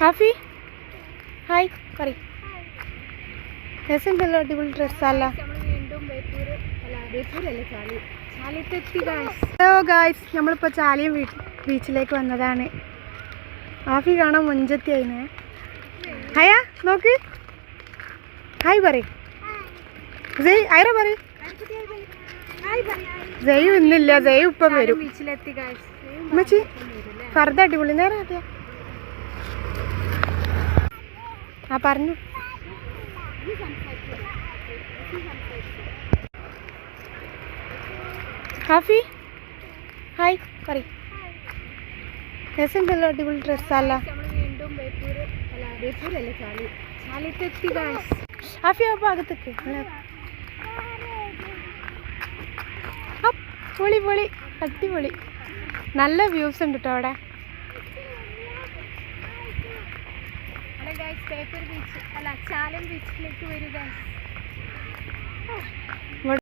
Hafi hi പറയ്. രസമുണ്ടല്ലോ, അടിപൊളി ഡ്രസ്സല്ല. Hello guys, നമ്മളിപ്പോൾ ചാലിയം ബീച്ചിലേക്ക് വന്നതാണ്. ഹാഫി കാണാൻ മൊഞ്ചത്തി ആയിനെ. ഹയാ നോക്ക്, ഹായ് പറയ്. ജയ് ഐറ പറയ്. ജയ് ഇന്നില്ല, ജയ് ഇപ്പം വരും. ഉമ്മച്ചി ഫർദ അടിപൊളി. നേരെ കിട്ടിയ ആ പറഞ്ഞു. ഹാഫി ഹായ് പറയ്. രസമുണ്ടല്ലോ, അടിപൊളി ഡ്രസ്സല്ല. ഹാഫി ആ ഭാഗത്തേക്ക് പൊളി പൊളി അടിപൊളി. നല്ല വ്യൂസ് ഉണ്ട് കേട്ടോ അവിടെ. ചാലിയം ബീച്ചിലേക്ക് വരിക.